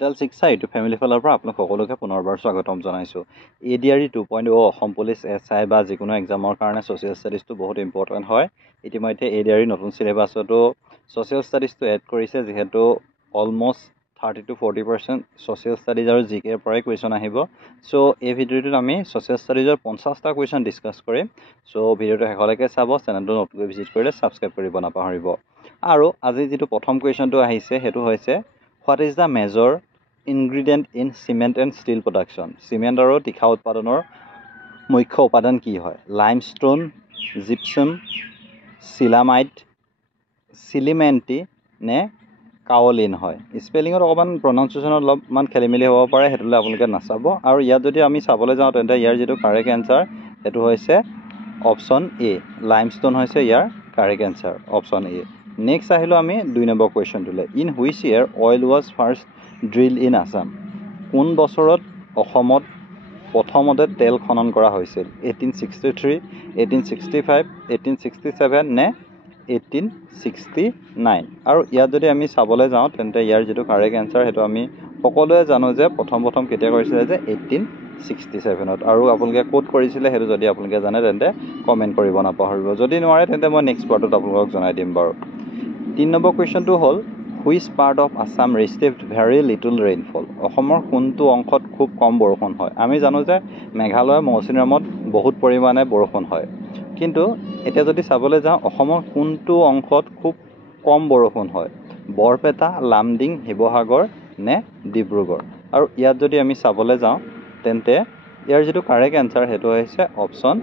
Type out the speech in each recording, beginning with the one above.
Digital শিক্ষা YouTube family ফালৰ পৰা আপোনাক সকলোকে পুনৰবাৰ স্বাগতম জনাইছোঁ। ADRE 2.0 অসম পুলিচ SI বা যিকোনো এক্সামৰ কাৰণে ছ'চিয়েল ষ্টাডিজটো বহুত ইম্পৰ্টেণ্ট হয়। ইতিমধ্যে ADRE নতুন চিলেবাছতো ছ'চিয়েল ষ্টাডিজটো এড কৰিছে, যিহেতু অলমষ্ট 30 to 40% ছ'চিয়েল ষ্টাডিজ আৰু GK ৰ পৰাই কুৱেশ্যন আহিব। চ' এই ভিডিঅ'টোত আমি ছ'চিয়েল ষ্টাডিজৰ 50টা কুৱেশ্যন ডিছকাছ কৰিম। চ' ভিডিঅ'টো শেষলৈকে চাব, চেনেলটো নতুনকৈ ভিজিট কৰিলে ছাবস্ক্ৰাইব কৰিব নাপাহৰিব। আৰু আজি যিটো প্ৰথম কুৱেশ্যনটো আহিছে সেইটো হৈছে what is the major ingredient in cement and steel production. Cement আৰু তীখা উৎপাদনৰ মুখ্য উপাদান কি হয়? লাইমষ্টোন, জিপছাম, চিলামাইট, চিলিমেণ্টি নে কাৱলিন হয়। স্পেলিঙত অকণমান প্ৰনাউন্সিয়েশ্যনত অলপমান খেলি মেলি হ'ব পাৰে, সেইটোলৈ আপোনালোকে নাচাব। আৰু ইয়াত যদি আমি চাবলৈ যাওঁ তেন্তে ইয়াৰ যিটো কাৰেক্ট এনচাৰ সেইটো হৈছে অপশ্যন এ। লাইমষ্টোন হৈছে ইয়াৰ correct answer, option A. Next আহিলোঁ আমি 2 নম্বৰ কুৱেশ্যনটোলৈ। In which year oil was first drill in Assam. কোন বছৰত অসমত প্ৰথমতে তেল খনন কৰা হৈছিল? 1863, 1865, 1867 নে 1869? আৰু ইয়াত যদি আমি চাবলৈ যাওঁ তেন্তে ইয়াৰ যিটো কাৰেক্ট এনচাৰ সেইটো আমি সকলোৱে জানো যে প্ৰথম কেতিয়া কৰিছিলে যে 1867ত। আৰু আপোনালোকে ক'ত কৰিছিলে সেইটো যদি আপোনালোকে জানে তেন্তে কমেণ্ট কৰিব নাপাহৰিব। যদি নোৱাৰে তেন্তে মই নেক্সট পাৰ্টত আপোনালোকক জনাই দিম বাৰু। 3 নম্বৰ কুৱেশ্যনটো হ'ল which part of Assam received very little rainfall. অসমৰ কোনটো অংশত খুব কম বৰষুণ হয়? আমি জানো যে মেঘালয় মৌচিনৰামত বহুত পৰিমাণে বৰষুণ হয়, কিন্তু এতিয়া যদি চাবলৈ যাওঁ অসমৰ কোনটো অংশত খুব কম বৰষুণ হয়? বৰপেটা, লামডিং, শিৱসাগৰ নে ডিব্ৰুগড়? আৰু ইয়াত যদি আমি চাবলৈ যাওঁ তেন্তে ইয়াৰ যিটো কাৰেক্ট এনচাৰ সেইটো হৈছে অপশ্যন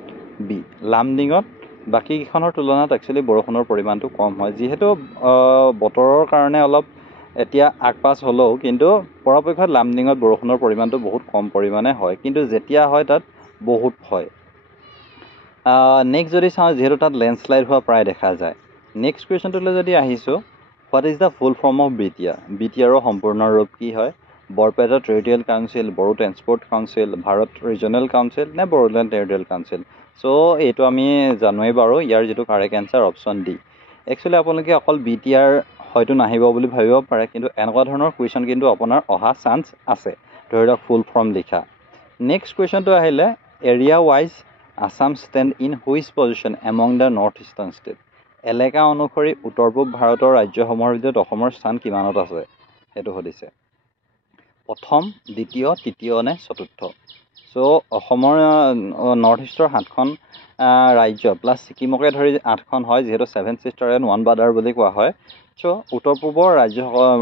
বি। লামডিঙত বাকীকেইখনৰ তুলনাত একচুৱেলি বৰষুণৰ পৰিমাণটো কম হয়, যিহেতু বতৰৰ কাৰণে অলপ এতিয়া আগপাছ হ'লেও কিন্তু পৰাপক্ষত লামডিঙত বৰষুণৰ পৰিমাণটো বহুত কম পৰিমাণে হয়, কিন্তু যেতিয়া হয় তাত বহুত হয়। নেক্সট যদি চাওঁ, যিহেতু তাত লেণ্ডশ্লাইড হোৱা প্ৰায় দেখা যায়। নেক্সট কুৱেশ্যনটোলৈ যদি আহিছোঁ, what is the full form of BTR? BTRৰ সম্পূৰ্ণ ৰূপ কি হয়? Barpeta territorial council, Bodo transport council, Bharat regional council নে বড়োলেণ্ড টেৰিটৰিয়েল কাউন্সিল? চ' এইটো আমি জানোৱেই বাৰু, ইয়াৰ যিটো correct answer option D. Actually আপোনালোকে অকল BTR হয়তো নাহিব বুলি ভাবিব পাৰে, কিন্তু এনেকুৱা ধৰণৰ কুৱেশ্যন কিন্তু আপোনাৰ অহা চান্স আছে, ধৰি লওক ফুল ফৰ্ম লিখা। নেক্সট কুৱেশ্যনটো আহিলে area wise Assam stand in which position among the north eastern state. এলেকা অনুসৰি উত্তৰ পূব ভাৰতৰ ৰাজ্যসমূহৰ ভিতৰত অসমৰ স্থান কিমানত আছে সেইটো সুধিছে। প্ৰথম, দ্বিতীয়, তৃতীয় নে চতুৰ্থ? চ' অসমৰ নৰ্থ ইষ্টৰ 7খন ৰাজ্য প্লাছ ছিকিমকে ধৰি 8খন হয়, যিহেতু 7 চিষ্টাৰ এণ্ড 1 ব্ৰাদাৰ বুলি কোৱা হয়। চ' উত্তৰ পূবৰ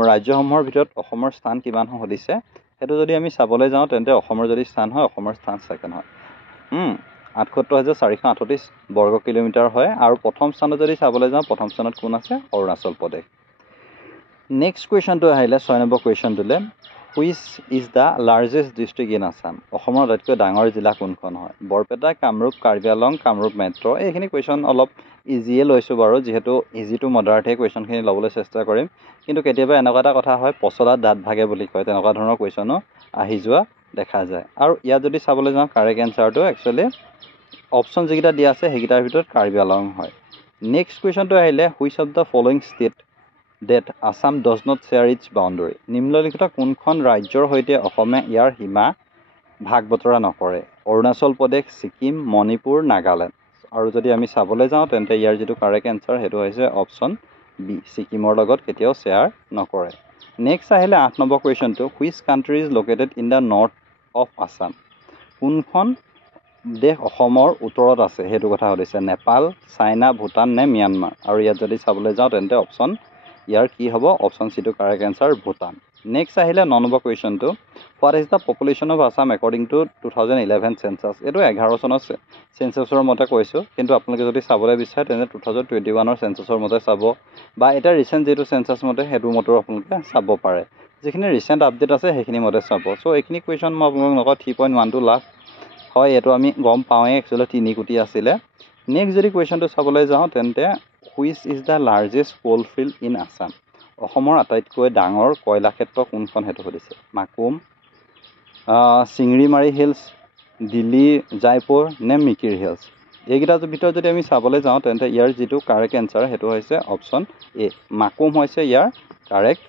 ৰাজ্যসমূহৰ ভিতৰত অসমৰ স্থান কিমান সুধিছে। সেইটো যদি আমি চাবলৈ যাওঁ তেন্তে অসমৰ যদি স্থান হয়, অসমৰ স্থান ছেকেণ্ড হয়। 78,438 বৰ্গ কিলোমিটাৰ হয়। আৰু প্ৰথম স্থানত যদি চাবলৈ যাওঁ, প্ৰথম স্থানত কোন আছে? অৰুণাচল প্ৰদেশ। নেক্সট কুৱেশ্যনটো আহিলে 6 নম্বৰ কুৱেশ্যনটোলৈ। Which is the largest district in Assam. অসমৰ আটাইতকৈ ডাঙৰ জিলা কোনখন হয়? বৰপেটা, কামৰূপ, কাৰ্বি আংলং, কামৰূপ মেট্ৰ'। এইখিনি কুৱেশ্যন অলপ ইজিয়ে লৈছোঁ বাৰু, যিহেতু ইজি টু মডাৰেটহে কুৱেশ্যনখিনি ল'বলৈ চেষ্টা কৰিম। কিন্তু কেতিয়াবা এনেকুৱা এটা কথা হয়, পচলাত দাঁত ভাগে বুলি কয়, তেনেকুৱা ধৰণৰ কুৱেশ্যনো আহি যোৱা দেখা যায়। আৰু ইয়াত যদি চাবলৈ যাওঁ কাৰেক্ট এনচাৰটো একচুৱেলি অপশ্যন যিকেইটা দিয়া আছে সেইকেইটাৰ ভিতৰত কাৰ্বি আংলং হয়। নেক্সট কুৱেশ্যনটো আহিলে which of the following state that Assam does not share its boundary. নিম্নলিখিত কোনখন ৰাজ্যৰ সৈতে অসমে ইয়াৰ সীমা ভাগ বতৰা নকৰে? অৰুণাচল প্ৰদেশ, ছিকিম, মণিপুৰ, নাগালেণ্ড। আৰু যদি আমি চাবলৈ যাওঁ তেন্তে ইয়াৰ যিটো কাৰেক্ট এনচাৰ সেইটো হৈছে অপশ্যন বি, ছিকিমৰ লগত কেতিয়াও শ্বেয়াৰ নকৰে। নেক্সট আহিলে 8 নম্বৰ কুৱেশ্যনটো। Which country is located in the north of Assam. কোনখন দেশ অসমৰ উত্তৰত আছে সেইটো কথা সুধিছে। নেপাল, চাইনা, ভূটান নে ম্যানমাৰ? আৰু ইয়াত যদি চাবলৈ যাওঁ তেন্তে অপশ্যন ইয়াৰ কি হ'ব? Option C correct answer Bhutan. Next আহিলে 9 নম্বৰ কুৱেশ্যনটো। What is the population of Assam according to 2011 census. এইটো 11 চনৰ চেঞ্চাছৰ মতে কৈছোঁ, কিন্তু আপোনালোকে যদি চাবলৈ বিচাৰে তেন্তে 2021ৰ চেঞ্চাছৰ মতে চাব, বা এতিয়া ৰিচেণ্ট যিটো চেঞ্চাছ মতে সেইটো মতেও আপোনালোকে চাব পাৰে। যিখিনি ৰিচেণ্ট আপডেট আছে সেইখিনি মতে চাব। চ' এইখিনি কুৱেশ্যন মই আপোনালোকক নকওঁ। 3.12 লাখ হয়, এইটো আমি গম পাওঁৱেই, একচুৱেলি 3 কোটি আছিলে। নেক্সট যদি কুৱেশ্যনটো চাবলৈ যাওঁ তেন্তে which is the largest coal field in Assam. অসমৰ আটাইতকৈ ডাঙৰ কয়লা ক্ষেত্ৰ কোনখন সেইটো সুধিছে। মাকুম, চিংৰিমাৰী হিলছ, দিল্লী জয়পুৰ নে মিকিৰ হিলছ? এইকেইটাৰ ভিতৰত যদি আমি চাবলৈ যাওঁ তেন্তে ইয়াৰ যিটো কাৰেক্ট এনচাৰ সেইটো হৈছে অপশ্যন এ, মাকুম হৈছে ইয়াৰ কাৰেক্ট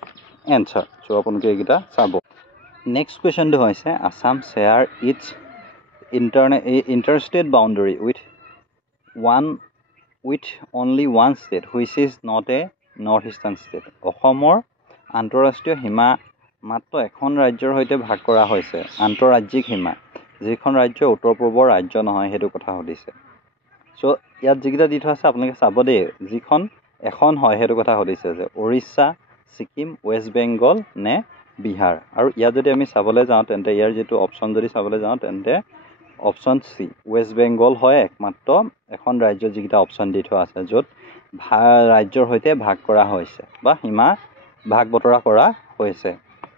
এনচাৰ। চ' আপোনালোকে এইকেইটা চাব। নেক্সট কুৱেশ্যনটো হৈছে Assam share its interstate boundary with only one state which is not a northeastern state. অসমৰ আন্তঃৰাষ্ট্ৰীয় সীমা মাত্ৰ এখন ৰাজ্যৰ সৈতে ভাগ কৰা হৈছে, আন্তঃৰাজ্যিক সীমা, যিখন ৰাজ্য উত্তৰ পূৰ্বৰ ৰাজ্য নহয় সেইটো কথা সুধিছে। চ' ইয়াত যিকেইটা দি থোৱা আছে আপোনালোকে চাব দেই, যিখন এখন হয় সেইটো কথা সুধিছে যে উৰিষ্যা, ছিকিম, ৱেষ্ট বেংগল নে বিহাৰ। আৰু ইয়াত যদি আমি চাবলৈ যাওঁ তেন্তে ইয়াৰ যিটো অপশ্যন যদি চাবলৈ যাওঁ তেন্তে অপশ্যন চি ৱেষ্ট বেংগল হয় একমাত্ৰ এখন ৰাজ্য যিকেইটা অপশ্যন দি থোৱা আছে য'ত ৰাজ্যৰ সৈতে ভাগ কৰা হৈছে বা সীমা ভাগ বতৰা কৰা হৈছে।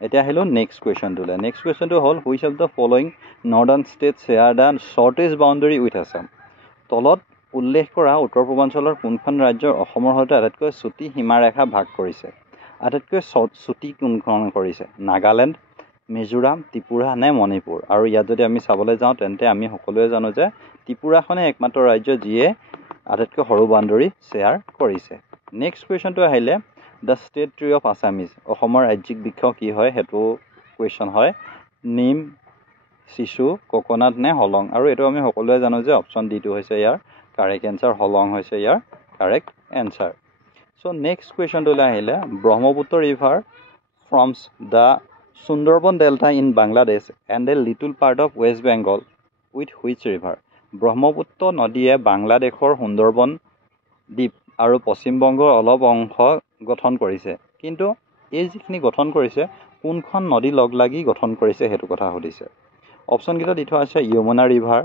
এতিয়া আহিলোঁ নেক্সট কুৱেশ্যনটোলৈ। নেক্সট কুৱেশ্যনটো হ'ল which of the following northern state share the shortest boundary with Assam. তলত উল্লেখ কৰা উত্তৰ পূৰ্বাঞ্চলৰ কোনখন ৰাজ্যৰ অসমৰ সৈতে আটাইতকৈ চুটি সীমাৰেখা ভাগ কৰিছে? আটাইতকৈ চুটি কোনখন কৰিছে? নাগালেণ্ড, মিজোৰাম, ত্ৰিপুৰা নে মণিপুৰ? আৰু ইয়াত যদি আমি চাবলৈ যাওঁ তেন্তে আমি সকলোৱে জানো যে ত্ৰিপুৰাখনে একমাত্ৰ ৰাজ্য যিয়ে আটাইতকৈ সৰু বাউণ্ডেৰী শ্বেয়াৰ কৰিছে। নেক্সট কুৱেশ্যনটো আহিলে the state tree of Assamese. অসমৰ ৰাজ্যিক বৃক্ষ কি হয় সেইটো কুৱেশ্যন হয়। নিম, চিচু, কোকোনাট নে হলং? আৰু এইটো আমি সকলোৱে জানো যে অপশ্যন ডিটো হৈছে ইয়াৰ কাৰেক্ট এনচাৰ, হলং হৈছে ইয়াৰ কাৰেক্ট এনচাৰ। চ' নেক্সট কুৱেশ্যনটোলৈ আহিলে Brahmaputra river forms the Sundarban delta in Bangladesh and a little part of West Bengal with which river. Brahmaputra নদীয়ে বাংলাদেশৰ সুন্দৰবন দ্বীপ আৰু পশ্চিমবংগৰ অলপ অংশ গঠন কৰিছে, কিন্তু এই যিখিনি গঠন কৰিছে কোনখন নদী লগ লাগি গঠন কৰিছে সেইটো কথা সুধিছে। অপশ্যনকেইটা দি থোৱা আছে যমুনা ৰিভাৰ,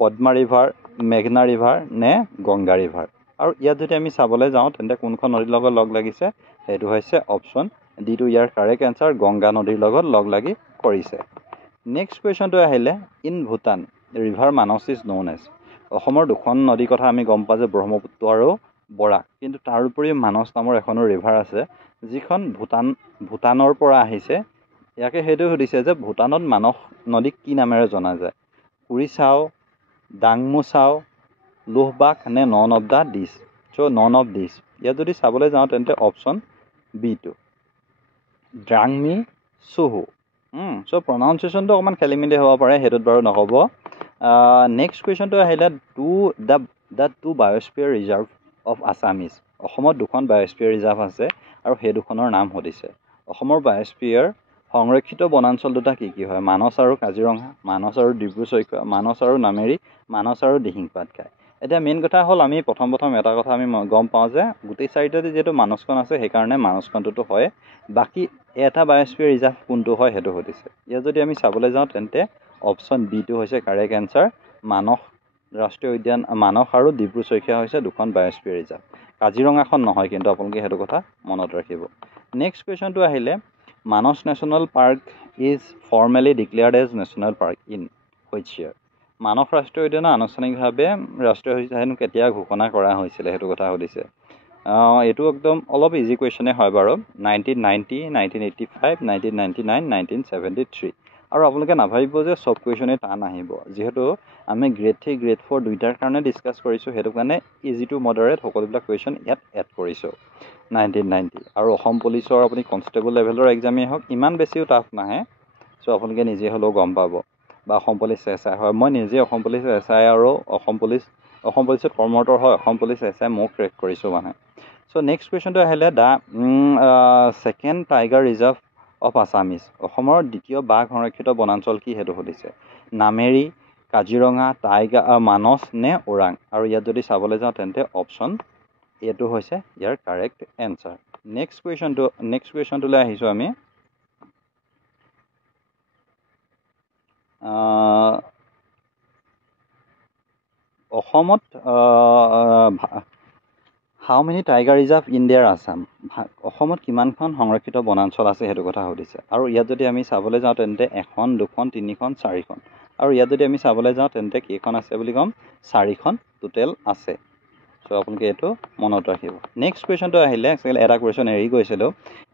পদ্মা ৰিভাৰ, মেঘনা ৰিভাৰ নে গংগা ৰিভাৰ। আৰু ইয়াত যদি আমি চাবলৈ যাওঁ তেন্তে কোনখন নদীৰ লগত লগ লাগিছে সেইটো হৈছে অপশ্যন ডিটো ইয়াৰ কাৰেক্ট এনচাৰ, গংগা নদীৰ লগত লগ লাগি কৰিছে। নেক্সট কুৱেশ্যনটো আহিলে in Bhutan river Manas is known as. অসমৰ দুখন নদীৰ কথা আমি গম পাওঁ যে ব্ৰহ্মপুত্ৰ আৰু বৰাক, কিন্তু তাৰ উপৰিও মানস নামৰ এখনো ৰিভাৰ আছে যিখন ভূটানৰ পৰা আহিছে। ইয়াকে সেইটো সুধিছে যে ভূটানত মানস নদীক কি নামেৰে জনা যায়? কুৰিচাও, ডাংমুচাও, লোহবাক নে none of the dish? So' none of dish. ইয়াত যদি চাবলৈ যাওঁ তেন্তে অপশ্যন বিটো ড্ৰাংমি চুহু। চ' প্ৰনাউন্সিয়েশ্যনটো অকণমান খেলি মেলি হ'ব পাৰে, সেইটোত বাৰু নহ'ব। নেক্সট কুৱেশ্যনটো আহিলে the two biosphere reserve of Assamese. অসমত দুখন বায়'স্ফিয়াৰ ৰিজাৰ্ভ আছে আৰু সেই দুখনৰ নাম সুধিছে। অসমৰ বায়'স্ফিয়াৰ সংৰক্ষিত বনাঞ্চল দুটা কি কি হয়? মানস আৰু কাজিৰঙা, মানস আৰু ডিব্ৰু চৈখোৱা, মানস আৰু নামেৰি, মানস আৰু দিহিং পাটকাই। এতিয়া মেইন কথা হ'ল আমি প্ৰথম এটা কথা আমি গম পাওঁ যে গোটেই চাৰিটাতে যিহেতু মানসখন আছে সেইকাৰণে মানসখনটোতো হয়, বাকী এটা বায়'স্ফিয়াৰ ৰিজাৰ্ভ কোনটো হয় সেইটো সুধিছে। ইয়াত যদি আমি চাবলৈ যাওঁ তেন্তে অপশ্যন বিটো হৈছে কাৰেক্ট এনচাৰ। মানস ৰাষ্ট্ৰীয় উদ্যান, মানস আৰু ডিব্ৰু চৈখোৱা হৈছে দুখন বায়'স্ফিয়াৰ ৰিজাৰ্ভ, কাজিৰঙাখন নহয়, কিন্তু আপোনালোকে সেইটো কথা মনত ৰাখিব। নেক্সট কুৱেশ্যনটো আহিলে Manas national park is formally declared as national park in which year. Manas ৰাষ্ট্ৰীয় উদ্যানৰ আনুষ্ঠানিকভাৱে ৰাষ্ট্ৰীয় উদ্যান কেতিয়া ঘোষণা কৰা হৈছিলে সেইটো কথা সুধিছে। এইটো একদম অলপ ইজি কুৱেশ্যনে হয় বাৰু। 1990, 1985, 1999, 1973। আৰু আপোনালোকে নাভাবিব যে চব কুৱেশ্যনেই টান আহিব, যিহেতু আমি গ্ৰেড 3, গ্ৰেড 4 দুইটাৰ কাৰণে ডিছকাছ কৰিছোঁ, সেইটো কাৰণে ইজি টু মডাৰেট সকলোবিলাক কুৱেশ্যন ইয়াত এড কৰিছোঁ। 1990 আৰু অসম পুলিচৰ আপুনি কনষ্টেবল লেভেলৰ এক্সামেই হওক ইমান বেছিও টাফ নাহে, চ' আপোনালোকে নিজে হ'লেও গম পাব। বা অসম পুলিচ SI হয়, মই নিজে অসম পুলিচ SI আৰু অসম পুলিচত কৰ্মৰত হয়, অসম পুলিচ SI ময়ো ক্ৰেক কৰিছোঁ মানে। চ' নেক্সট কুৱেশ্যনটো আহিলে the second tiger reserve of Assamese. অসমৰ দ্বিতীয় বাঘ সংৰক্ষিত বনাঞ্চল কি সেইটো সুধিছে। নামেৰি, কাজিৰঙা, মানস নে ওৰাং? আৰু ইয়াত যদি চাবলৈ যাওঁ তেন্তে অপশ্যন এইটো হৈছে ইয়াৰ কাৰেক্ট এনচাৰ। নেক্সট কুৱেশ্যনটোলৈ আহিছোঁ আমি। অসমত how many tiger reserve in there Assam. অসমত কিমানখন সংৰক্ষিত বনাঞ্চল আছে সেইটো কথা সুধিছে। আৰু ইয়াত যদি আমি চাবলৈ যাওঁ তেন্তে 1, 2, 3, 4খন। আৰু ইয়াত যদি আমি চাবলৈ যাওঁ তেন্তে কেইখন আছে বুলি ক'ম? 4খন টোটেল আছে। চ' আপোনালোকে এইটো মনত ৰাখিব। নেক্সট কুৱেশ্যনটো আহিলে এটা কুৱেশ্যন এৰি গৈছিলোঁ।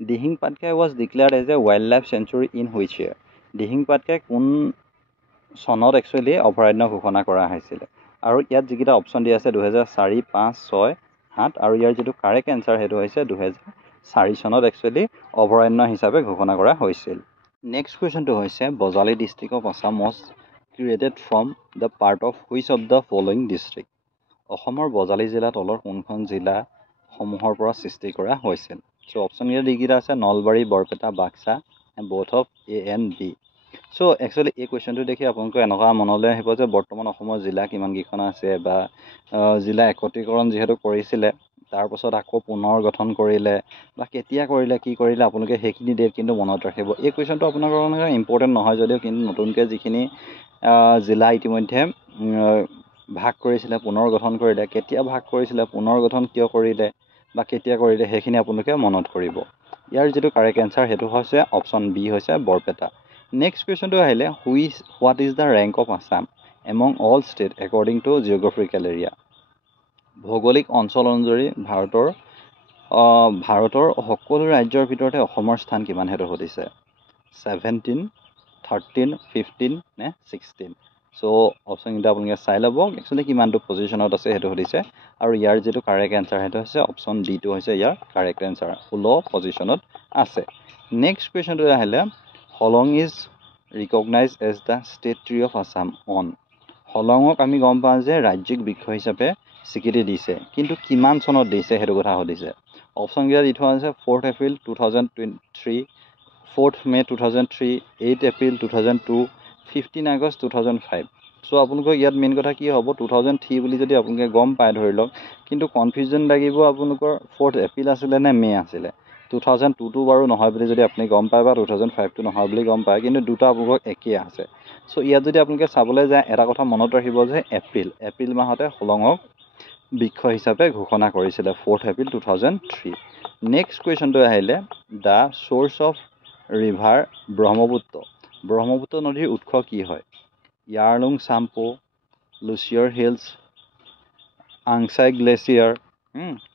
Dihing Patkai was declared as a wild life sanctuary in which year. Dihing Patkai কোন চনত একচুৱেলি অভয়াৰণ্য ঘোষণা কৰা হৈছিলে? আৰু ইয়াত যিকেইটা অপশ্যন দিয়া আছে 2004, 5, 6, 7 আৰু ইয়াৰ যিটো কাৰেক্ট এনচাৰ সেইটো হৈছে 2004 চনত একচুৱেলি অভয়াৰণ্য হিচাপে ঘোষণা কৰা হৈছিল। নেক্সট কুৱেশ্যনটো হৈছে Bajali district of Assam was created from the part of which of the following district অসমৰ বজালী জিলা তলৰ কোনখন জিলাসমূহৰ পৰা সৃষ্টি কৰা হৈছিল চ' অপশ্যন যিকেইটা আছে Nalbari Barpeta Baksa both of A and B so' actually এই কুৱেশ্যনটো দেখি আপোনালোকৰ এনেকুৱা মনলৈ আহিব যে বৰ্তমান অসমৰ জিলা কিমানকেইখন আছে বা জিলা একত্ৰীকৰণ যিহেতু কৰিছিলে তাৰপাছত আকৌ পুনৰ গঠন কৰিলে বা কেতিয়া কৰিলে কি কৰিলে আপোনালোকে সেইখিনি ডেট কিন্তু মনত ৰাখিব এই কুৱেশ্যনটো আপোনালোকৰ কাৰণে ইম্পৰ্টেণ্ট নহয় যদিও কিন্তু নতুনকৈ যিখিনি জিলা ইতিমধ্যে ভাগ কৰিছিলে পুনৰ গঠন কৰিলে কেতিয়া ভাগ কৰিছিলে পুনৰ গঠন কিয় কৰিলে বা কেতিয়া কৰিলে সেইখিনি আপোনালোকে মনত কৰিব ইয়াৰ যিটো কাৰেক্ট এনচাৰ সেইটো হৈছে অপশ্যন বি হৈছে বৰপেটা নেক্সট কুৱেশ্যনটো আহিলে what is the rank of Assam among all state according to geographical area ভৌগোলিক অঞ্চল অনুযায়ী ভাৰতৰ সকলো ৰাজ্যৰ ভিতৰতে অসমৰ স্থান কিমান সেইটো সুধিছে 17 13 15 নে 16 চ' অপশ্যনকেইটা আপোনালোকে চাই ল'ব একচুৱেলি কিমানটো পজিশ্যনত আছে সেইটো সুধিছে আৰু ইয়াৰ যিটো কাৰেক্ট এনচাৰ সেইটো হৈছে অপশ্যন ডিটো হৈছে ইয়াৰ কাৰেক্ট এনচাৰ 16 পজিশ্যনত আছে নেক্সট কুৱেশ্যনটো আহিলে Hollong is recognise as the state tree of Assam অন হলঙক আমি গম পাওঁ যে ৰাজ্যিক বৃক্ষ হিচাপে স্বীকৃতি দিছে কিন্তু কিমান চনত দিছে সেইটো কথা সুধিছে অপশ্যনকেইটা দি থোৱা আছে 4 এপ্ৰিল 2023 4 মে 2003 8 এপ্ৰিল 2002 15 আগষ্ট 2005 চ' আপোনালোকৰ ইয়াত মেইন কথা কি হ'ব 2003 বুলি যদি আপোনালোকে গম পায় ধৰি লওক কিন্তু কনফিউজন লাগিব আপোনালোকৰ 4 এপ্ৰিল আছিলে নে মে আছিলে 2002টো বাৰু নহয় বুলি যদি আপুনি গম পায় বা 2005টো নহয় বুলি গম পায় কিন্তু দুটা আপোনালোকৰ একেই আছে চ' ইয়াত যদি আপোনালোকে চাবলৈ যায় এটা কথা মনত ৰাখিব যে এপ্ৰিল মাহতে হলঙক বৃক্ষ হিচাপে ঘোষণা কৰিছিলে 4 এপ্ৰিল 2003 নেক্সট কুৱেশ্যনটো আহিলে the source of river Brahmaputra নদীৰ উৎস কি হয় ইয়াৰলুং চাম্পো লুচিয়াৰ হিলছ আংচাই গ্লেচিয়াৰ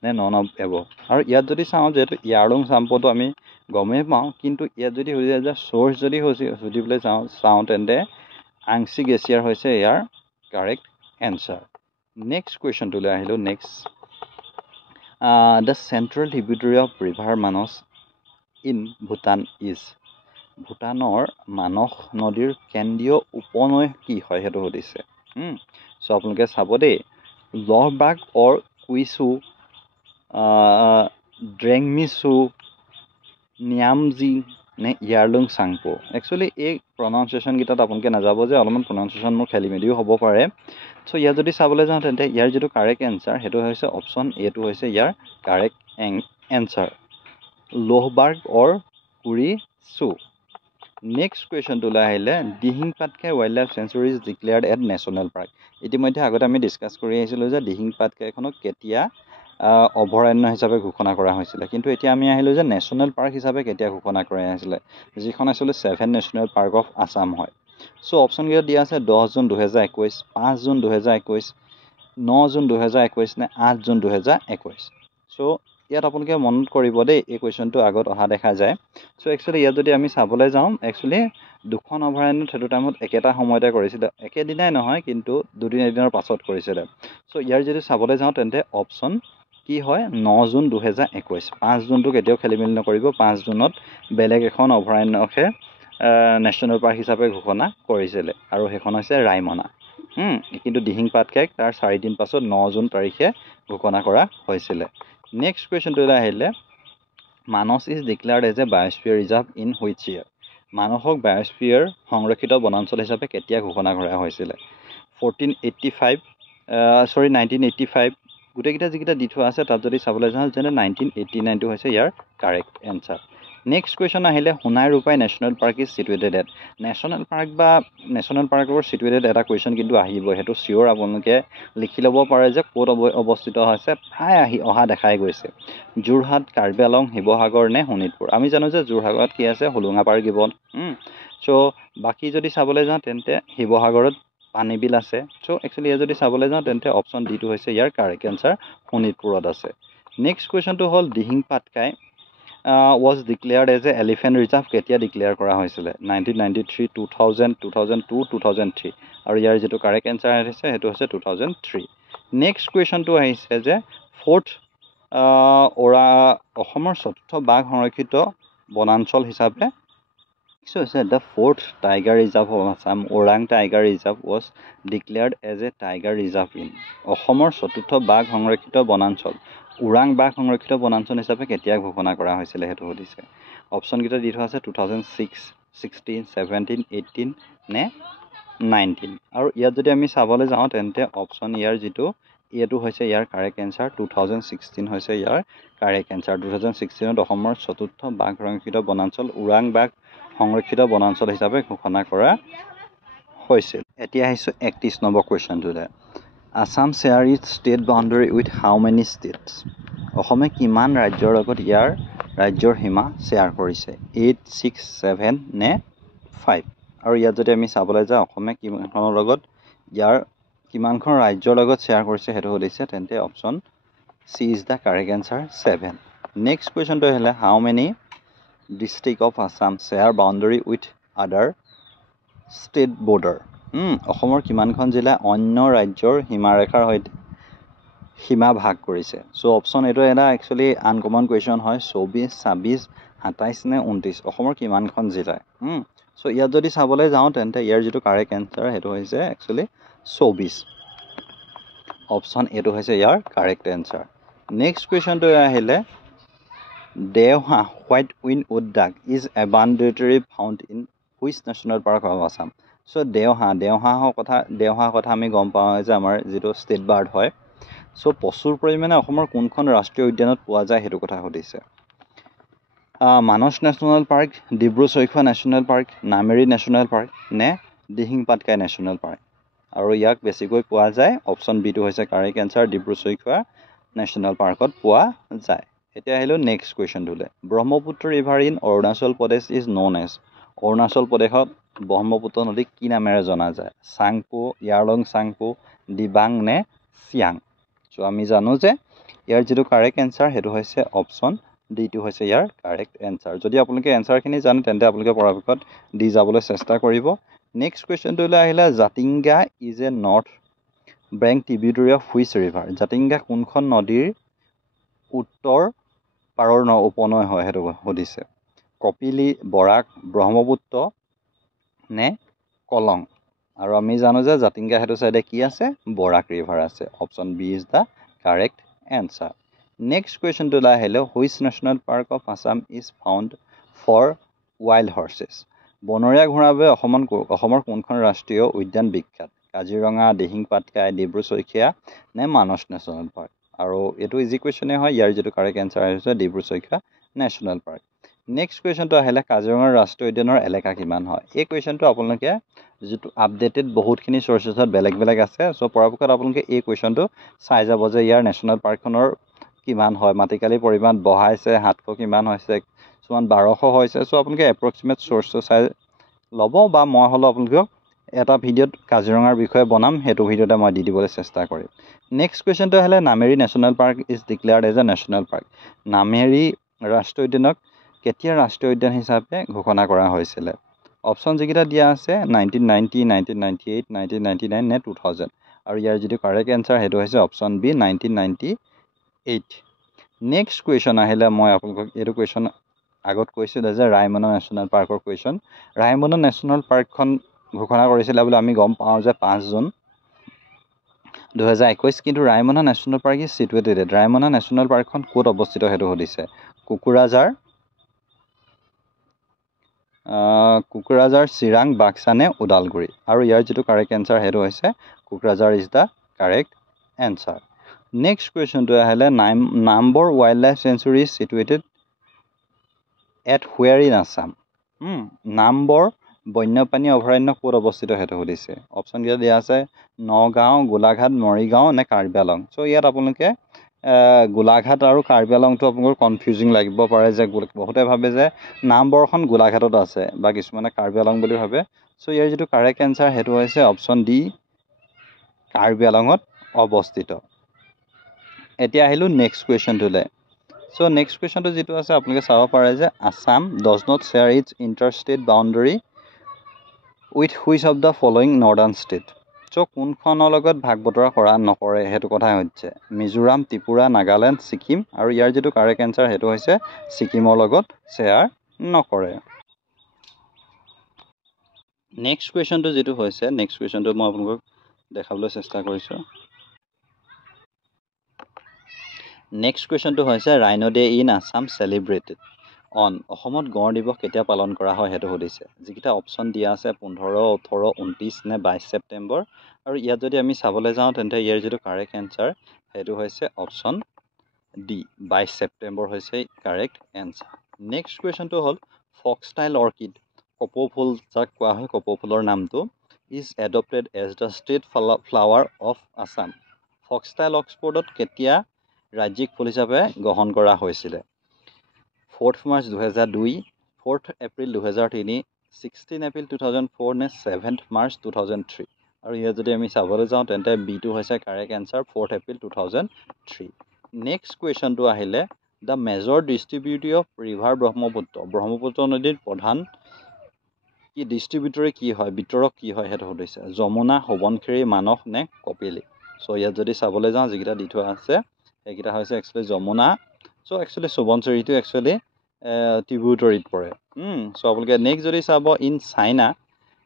নে নন অফ এব আৰু ইয়াত যদি চাওঁ যিহেতু ইয়াৰলুং চাম্পোটো আমি গমেই পাওঁ কিন্তু ইয়াত যদি সুধি যায় যে চ'ৰ্চ যদি সুধিবলৈ চাওঁ তেন্তে আংচি গ্লেচিয়াৰ হৈছে ইয়াৰ কাৰেক্ট এনচাৰ নেক্সট কুৱেশ্যনটোলৈ আহিলোঁ the central tributary of river Manas in Bhutan is ভূটানৰ মানস নদীৰ কেন্দ্ৰীয় উপনৈ কি হয় সেইটো সুধিছে চ' আপোনালোকে চাব দেই লহবাগ অৰ কুইচু ড্ৰেংমিচু নিয়ামজি নে ইয়াৰলুং চাংপো একচুৱেলি এই প্ৰনাউন্সিয়েশ্যনকেইটাত আপোনালোকে নাযাব যে অলপমান প্ৰনাউন্সিয়েশ্যন মোৰ খেলি মেলিও হ'ব পাৰে চ' ইয়াত যদি চাবলৈ যাওঁ তেন্তে ইয়াৰ যিটো কাৰেক্ট এনচাৰ সেইটো হৈছে অপশ্যন এটো হৈছে ইয়াৰ কাৰেক্ট এনচাৰ লোহবাৰ্গ অৰ কুৰিচু নেক্সট কুৱেশ্যনটোলৈ আহিলে Dihing Patkai wild life sanctuary is declared at national park ইতিমধ্যে আগতে আমি ডিছকাছ কৰি আহিছিলোঁ যে দিহিং পাটকাইখনক কেতিয়া অভয়াৰণ্য হিচাপে ঘোষণা কৰা হৈছিলে কিন্তু এতিয়া আমি আহিলোঁ যে নেশ্যনেল পাৰ্ক হিচাপে কেতিয়া ঘোষণা কৰা হৈছিলে যিখন আচলতে 7 নেশ্যনেল পাৰ্ক অফ আছাম হয় চ' অপশ্যনকেইটা দিয়া আছে 10 জুন 2021 5 জুন 2021 9 জুন 2021 নে 8 জুন 2021 চ' ইয়াত আপোনালোকে মনত কৰিব দেই এই কুৱেশ্যনটো আগত অহা দেখা যায় চ' একচুৱেলি ইয়াত যদি আমি চাবলৈ যাওঁ একচুৱেলি দুখন অভয়াৰণ্যত সেইটো টাইমত একেটা সময়তে কৰিছিলে একেদিনাই নহয় কিন্তু এদিনৰ পাছত কৰিছিলে চ' ইয়াৰ যদি চাবলৈ যাওঁ তেন্তে অপশ্যন কি হয় 9 জুন 2021 5 জুনটো কেতিয়াও খেলি মেলি নকৰিব 5 জুনত বেলেগ এখন অভয়াৰণ্যকে নেশ্যনেল পাৰ্ক হিচাপে ঘোষণা কৰিছিলে আৰু সেইখন হৈছে ৰায়মনা কিন্তু দিহিং পাটকাইক তাৰ 4 দিন পাছত 9 জুন তাৰিখে ঘোষণা কৰা হৈছিলে নেক্সট কুৱেশ্যনটোলৈ আহিলে Manas is declared as a biosphere reserve in which year মানসক বায়'স্ফিয়াৰ সংৰক্ষিত বনাঞ্চল হিচাপে কেতিয়া ঘোষণা কৰা হৈছিলে 1985 গোটেইকেইটা যিকেইটা দি থোৱা আছে তাত যদি চাবলৈ যাওঁ যেনে 1989টো হৈছে ইয়াৰ কাৰেক্ট এনচাৰ নেক্সট কুৱেশ্যন আহিলে Sonai Rupai national park is situated at national park বা নেশ্যনেল পাৰ্কৰ চিটুৱেটেড এটা কুৱেশ্যন কিন্তু আহিব সেইটো চিয়'ৰ আপোনালোকে লিখি ল'ব পাৰে যে ক'ত অৱস্থিত হৈছে প্ৰায় অহা দেখাই গৈছে যোৰহাট কাৰ্বি আংলং শিৱসাগৰ নে শোণিতপুৰ আমি জানো যে যোৰহাটত কি আছে হোলোঙাপাৰ গিবন চ' বাকী যদি চাবলৈ যাওঁ তেন্তে শিৱসাগৰত পানীবিল আছে চ' একচুৱেলি ইয়াত যদি চাবলৈ যাওঁ তেন্তে অপশ্যন ডিটো হৈছে ইয়াৰ কাৰেক্ট এনচাৰ শোণিতপুৰত আছে নেক্সট কুৱেশ্যনটো হ'ল Dihing Patkai was declared as a elephant reserve কেতিয়া ডিক্লেয়াৰ কৰা হৈছিলে 1993 2000 2002 2003 আৰু ইয়াৰ যিটো কাৰেক্ট এনচাৰ আহিছে সেইটো হৈছে 2003 নেক্সট কুৱেশ্যনটো আহিছে যে অসমৰ চতুৰ্থ বাঘ সংৰক্ষিত বনাঞ্চল হিচাপে So, the fourth tiger reserve of Assam, Orang Tiger Reserve, was declared as a tiger reserve in অসমৰ চতুৰ্থ বাঘ সংৰক্ষিত বনাঞ্চল ওৰাং বাঘ সংৰক্ষিত বনাঞ্চল হিচাপে কেতিয়া ঘোষণা কৰা হৈছিলে সেইটো সুধিছে অপশ্যনকেইটা দি থোৱা আছে 2006, 16, 17, 18 নে 19 আৰু ইয়াত যদি আমি চাবলৈ যাওঁ তেন্তে অপশ্যন ইয়াৰ যিটো এইটো হৈছে ইয়াৰ কাৰেক্ট এনচাৰ 2016 হৈছে ইয়াৰ কাৰেক্ট এনচাৰ 2016ত অসমৰ চতুৰ্থ বাঘ সংৰক্ষিত বনাঞ্চল ওৰাং বাঘ সংৰক্ষিত বনাঞ্চল হিচাপে ঘোষণা কৰা হৈছিল এতিয়া আহিছোঁ 31 নম্বৰ কুৱেশ্যনটোলৈ Assam share its state boundary with how many states অসমে কিমান ৰাজ্যৰ লগত ইয়াৰ ৰাজ্যৰ সীমা শ্বেয়াৰ কৰিছে 8, 6, 7 নে 5 আৰু ইয়াত যদি আমি চাবলৈ যাওঁ অসমে কিমানখনৰ লগত ইয়াৰ কিমানখন ৰাজ্যৰ লগত শ্বেয়াৰ কৰিছে সেইটো সুধিছে তেন্তে option C is the correct answer 7 next কুৱেশ্যনটো আহিলে how many district of Assam share boundary with other state border অসমৰ কিমানখন জিলা অন্য ৰাজ্যৰ সীমাৰেখাৰ সৈতে সীমা ভাগ কৰিছে চ' অপশ্যন এইটো এটা একচুৱেলি আনকমন কুৱেশ্যন হয় 24, 26, 27 নে 29 অসমৰ কিমানখন জিলা চ' ইয়াত যদি চাবলৈ যাওঁ তেন্তে ইয়াৰ যিটো কাৰেক্ট এনচাৰ সেইটো হৈছে একচুৱেলি 24 অপশ্যন এইটো হৈছে ইয়াৰ কাৰেক্ট এনচাৰ নেক্সট কুৱেশ্যনটো আহিলে দেওহাঁহ হোৱাইট উইন উদ্যাগ is abundantly found in which national park of Assam so' দেওহাঁহৰ কথা আমি গম পাওঁ যে আমাৰ যিটো ষ্টেট বাৰ্ড হয় চ' প্ৰচুৰ পৰিমাণে অসমৰ কোনখন ৰাষ্ট্ৰীয় উদ্যানত পোৱা যায় সেইটো কথা সুধিছে Manas national park Dibru-Saikhowa national park Nameri national park নে দিহিং পাটকাই নেশ্যনেল পাৰ্ক আৰু ইয়াক বেছিকৈ পোৱা যায় অপশ্যন বিটো হৈছে কাৰেক্ট এনচাৰ ডিব্ৰু-চৈখোৱা নেশ্যনেল পাৰ্কত পোৱা যায় এতিয়া আহিলোঁ নেক্সট কুৱেশ্যনটোলৈ Brahmaputra river in Arunachal Pradesh is known as Arunachal প্ৰদেশত ব্ৰহ্মপুত্ৰ নদীক কি নামেৰে জনা যায় চাংপো ইয়াৰলং চাংপো দিবাং নে চিয়াং চ' আমি জানো যে ইয়াৰ যিটো কাৰেক্ট এনচাৰ সেইটো হৈছে অপশ্যন ডিটো হৈছে ইয়াৰ কাৰেক্ট এনচাৰ যদি আপোনালোকে এনচাৰখিনি জানে তেন্তে আপোনালোকে পৰাপক্ষত দি যাবলৈ চেষ্টা কৰিব নেক্সট কুৱেশ্যনটোলৈ আহিলে Jatinga is a north bank tributary of which river Jatinga কোনখন নদীৰ উত্তৰ পাৰৰ উপনৈ হয় সেইটো সুধিছে কপিলি বৰাক ব্ৰহ্মপুত্ৰ নে কলং আৰু আমি জানো যে জাতিংগা সেইটো চাইডে কি আছে বৰাক ৰিভাৰ আছে option B is the correct answer next কুৱেশ্যনটোলৈ আহিলে which national park of Assam is found for wild horses বনৰীয়া ঘোঁৰাৰ বাবে অসমৰ কোনখন ৰাষ্ট্ৰীয় উদ্যান বিখ্যাত কাজিৰঙা দিহিং পাটকাই ডিব্ৰু-চৈখোৱা নে মানস নেশ্যনেল পাৰ্ক আৰু এইটো ইজি কুৱেশ্যনেই হয় ইয়াৰ যিটো কাৰেক্ট এনচাৰ হৈছে ডিব্ৰু-চৈখোৱা নেশ্যনেল পাৰ্ক নেক্সট কুৱেশ্যনটো আহিলে কাজিৰঙাৰ ৰাষ্ট্ৰীয় উদ্যানৰ এলেকা কিমান হয় এই কুৱেশ্যনটো আপোনালোকে যিটো আপডেটেড বহুতখিনি চ'ৰ্চেছত বেলেগ বেলেগ আছে চ' পৰাপক্ষত আপোনালোকে এই কুৱেশ্যনটো চাই যাব যে ইয়াৰ নেশ্যনেল পাৰ্কখনৰ কিমান হয় মাটিকালিৰ পৰিমাণ বঢ়াইছে 700 কিমান হৈছে কিছুমান 1200 হৈছে চ' আপোনালোকে এপ্ৰক্সিমেট চ'ৰ্চটো চাই ল'ব বা মই হ'লেও আপোনালোকক এটা ভিডিঅ'ত কাজিৰঙাৰ বিষয়ে বনাম সেইটো ভিডিঅ'তে মই দি দিবলৈ চেষ্টা কৰিম নেক্সট কুৱেশ্যনটো আহিলে Nameri national park is declared as a national park Nameri ৰাষ্ট্ৰীয় উদ্যানক কেতিয়া ৰাষ্ট্ৰীয় উদ্যান হিচাপে ঘোষণা কৰা হৈছিলে অপশ্যন যিকেইটা দিয়া আছে 1990, 1998, 1999 নে 2000 আৰু ইয়াৰ যিটো কাৰেক্ট এনচাৰ সেইটো হৈছে অপশ্যন বি 1998 নেক্সট কুৱেশ্যন আহিলে মই আপোনালোকক এইটো কুৱেশ্যন আগত কৈছিলোঁ যে ৰায়মনা নেশ্যনেল পাৰ্কৰ কুৱেশ্যন ৰায়মনা নেশ্যনেল পাৰ্কখন ঘোষণা কৰিছিলে বুলি আমি গম পাওঁ যে 5 জুন 2021 কিন্তু Raimona national park is situated Raimona national পাৰ্কখন ক'ত অৱস্থিত সেইটো সুধিছে কোকৰাঝাৰ চিৰাং বাক্সা নে ওদালগুৰি আৰু ইয়াৰ যিটো কাৰেক্ট এনচাৰ সেইটো হৈছে Kokrajhar is the correct answer next কুৱেশ্যনটো আহিলে Nambor wild life sanctuary is situated at where in Assam Nambor বন্যপ্ৰাণী অভয়াৰণ্য ক'ত অৱস্থিত সেইটো সুধিছে অপশ্যনকেইটা দিয়া আছে নগাঁও গোলাঘাট মৰিগাঁও নে কাৰ্বি আংলং চ' ইয়াত আপোনালোকে গোলাঘাট আৰু কাৰ্বি আংলংটো আপোনালোকৰ কনফিউজিং লাগিব পাৰে যে বহুতে ভাবে যে নামবৰখন গোলাঘাটত আছে বা কিছুমানে কাৰ্বি আংলং বুলি ভাবে চ' ইয়াৰ যিটো কাৰেক্ট এনচাৰ সেইটো হৈছে অপশ্যন ডি কাৰ্বি আংলঙত অৱস্থিত এতিয়া আহিলোঁ নেক্সট কুৱেশ্যনটোলৈ চ' নেক্সট কুৱেশ্যনটো যিটো আছে আপোনালোকে চাব পাৰে যে Assam does not share its inter state boundary with which of the following northern state so' কোনখনৰ লগত ভাগ বতৰা কৰা নকৰে সেইটো কথাই হৈছে মিজোৰাম ত্ৰিপুৰা নাগালেণ্ড ছিকিম আৰু ইয়াৰ যিটো কাৰেক্ট এনচাৰ সেইটো হৈছে ছিকিমৰ লগত শ্বেয়াৰ নকৰে নেক্সট কুৱেশ্যনটো যিটো হৈছে নেক্সট কুৱেশ্যনটো মই আপোনালোকক দেখাবলৈ চেষ্টা কৰিছোঁ নেক্সট কুৱেশ্যনটো হৈছে rhino day in Assam celebrated on অসমত গঁড় দিৱস কেতিয়া পালন কৰা হয় সেইটো সুধিছে যিকেইটা অপশ্যন দিয়া আছে 15, 18, 29 নে 22 ছেপ্টেম্বৰ আৰু ইয়াত যদি আমি চাবলৈ যাওঁ তেন্তে ইয়াৰ যিটো কাৰেক্ট এনচাৰ সেইটো হৈছে অপশ্যন ডি 22 ছেপ্টেম্বৰ হৈছে কাৰেক্ট এনচাৰ নেক্সট কুৱেশ্যনটো হ'ল ফক্সটাইল অৰ্কিড কপৌ ফুল যাক কোৱা হয় কপৌ ফুলৰ নামটো is adopted as the state flower of Assam foxtail অক্সফৰ্ডত কেতিয়া ৰাজ্যিক ফুল হিচাপে গ্ৰহণ কৰা হৈছিলে 4 মাৰ্চ 2002 4 এপ্ৰিল 2003 16 এপ্ৰিল 2004 নে 7 মাৰ্চ 2003 আৰু ইয়াত যদি আমি চাবলৈ যাওঁ তেন্তে বিটো হৈছে কাৰেক্ট এনচাৰ 4 এপ্ৰিল 2003 নেক্সট কুৱেশ্যনটো আহিলে the major distributary of river Brahmaputra নদীৰ প্ৰধান কি ডিষ্ট্ৰিবিউটৰী কি হয় বিতৰক কি হয় সেইটো সুধিছে যমুনা সোৱণশিৰি মানস নে কপিলী চ' ইয়াত যদি চাবলৈ যাওঁ যিকেইটা দি থোৱা আছে সেইকেইটা হৈছে একচুৱেলি যমুনা চ' একচুৱেলি সোৱণশিৰিটো একচুৱেলি ট্ৰিবিউটৰীত পৰে চ' আপোনালোকে নেক্সট যদি চাব in China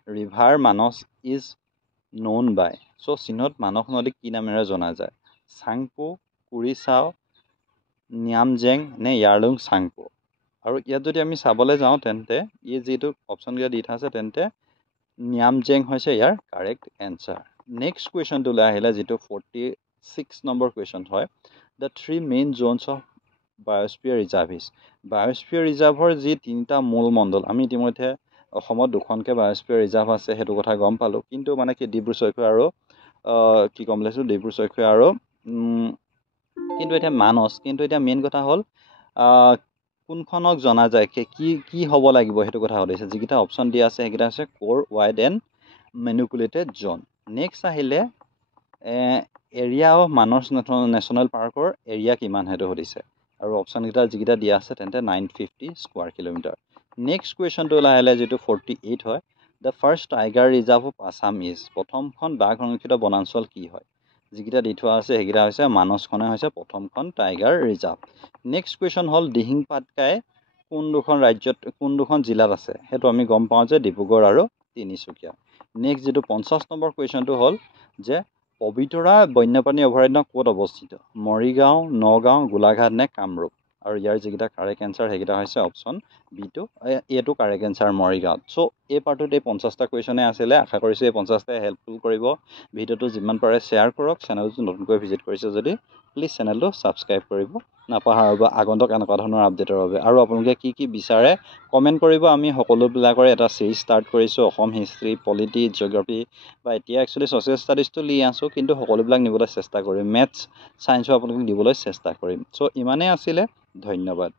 river Manas is known by so' চীনত মানস নদীক কি নামেৰে জনা যায় চাংপো কুৰিচাও ন্যামজেং নে ইয়াৰলুং চাংপো আৰু ইয়াত যদি আমি চাবলৈ যাওঁ তেন্তে ই যিটো অপশ্যনকেইটা দি থোৱা আছে তেন্তে ন্যামজেং হৈছে ইয়াৰ কাৰেক্ট এনচাৰ নেক্সট কুৱেশ্যনটোলৈ আহিলে যিটো 46 নম্বৰ কুৱেশ্যন হয় the 3 main zones of biosphere ৰিজাৰ্ভৰ যি 3টা মূল মণ্ডল আমি ইতিমধ্যে অসমত 2খনকৈ বায়'স্ফিয়াৰ ৰিজাৰ্ভ আছে সেইটো কথা গম পালোঁ কিন্তু মানে কি ডিব্ৰু-চৈখোৱা আৰু কি ক'ম লৈছোঁ ডিব্ৰু-চৈখোৱা আৰু কিন্তু এতিয়া মেইন কথা হ'ল কোনখনক জনা যায় কি হ'ব লাগিব সেইটো কথা সুধিছে যিকেইটা অপশ্যন দিয়া আছে সেইকেইটা হৈছে ক'ৰ wide and manipulated zone next আহিলে এৰিয়া অফ মানস নেশ্যনেল পাৰ্কৰ এৰিয়া কিমান সেইটো সুধিছে আৰু অপশ্যনকেইটা যিকেইটা দিয়া আছে তেন্তে 950 স্কোৱাৰ কিলোমিটাৰ নেক্সট কুৱেশ্যনটো আহিলে যিটো 48 হয় the first tiger reserve of Assam is প্ৰথমখন বাঘ সংৰক্ষিত বনাঞ্চল কি হয় যিকেইটা দি থোৱা আছে সেইকেইটা হৈছে মানসখনে হৈছে প্ৰথমখন টাইগাৰ ৰিজাৰ্ভ নেক্সট কুৱেশ্যন হ'ল দিহিং পাটকাই কোন দুখন জিলাত আছে সেইটো আমি গম পাওঁ যে ডিব্ৰুগড় আৰু তিনিচুকীয়া নেক্সট যিটো 50 নম্বৰ কুৱেশ্যনটো হ'ল যে পবিতৰা বন্যপ্ৰাণী অভয়াৰণ্য ক'ত অৱস্থিত মৰিগাঁও নগাঁও গোলাঘাট নে কামৰূপ আৰু ইয়াৰ যিকেইটা কাৰেক্ট এনচাৰ সেইকেইটা হৈছে অপশ্যন বিটো এইটো কাৰেক্ট এনচাৰ মৰিগাঁৱত চ' এই পাৰ্টটোত এই 50টা কুৱেশ্যনে আছিলে আশা কৰিছোঁ এই 50টাই হেল্পফুল কৰিব ভিডিঅ'টো যিমান পাৰে শ্বেয়াৰ কৰক চেনেলটো নতুনকৈ ভিজিট কৰিছে যদি প্লিজ চেনেলটো ছাবস্ক্ৰাইব কৰিব নাপাহৰিব আগন্তুক এনেকুৱা ধৰণৰ আপডেটৰ বাবে আৰু আপোনালোকে কি বিচাৰে কমেণ্ট কৰিব আমি সকলোবিলাকৰে এটা চিৰিজ ষ্টাৰ্ট কৰিছোঁ অসম হিষ্ট্ৰী পলিটি জিঅ'গ্ৰাফী বা এতিয়া একচুৱেলি ছ'চিয়েল ষ্টাডিজটো লি আছোঁ কিন্তু সকলোবিলাক নিবলৈ চেষ্টা কৰিম মেথছ ছায়েন্সো আপোনালোকক দিবলৈ চেষ্টা কৰিম চ' ইমানেই আছিলে ধন্যবাদ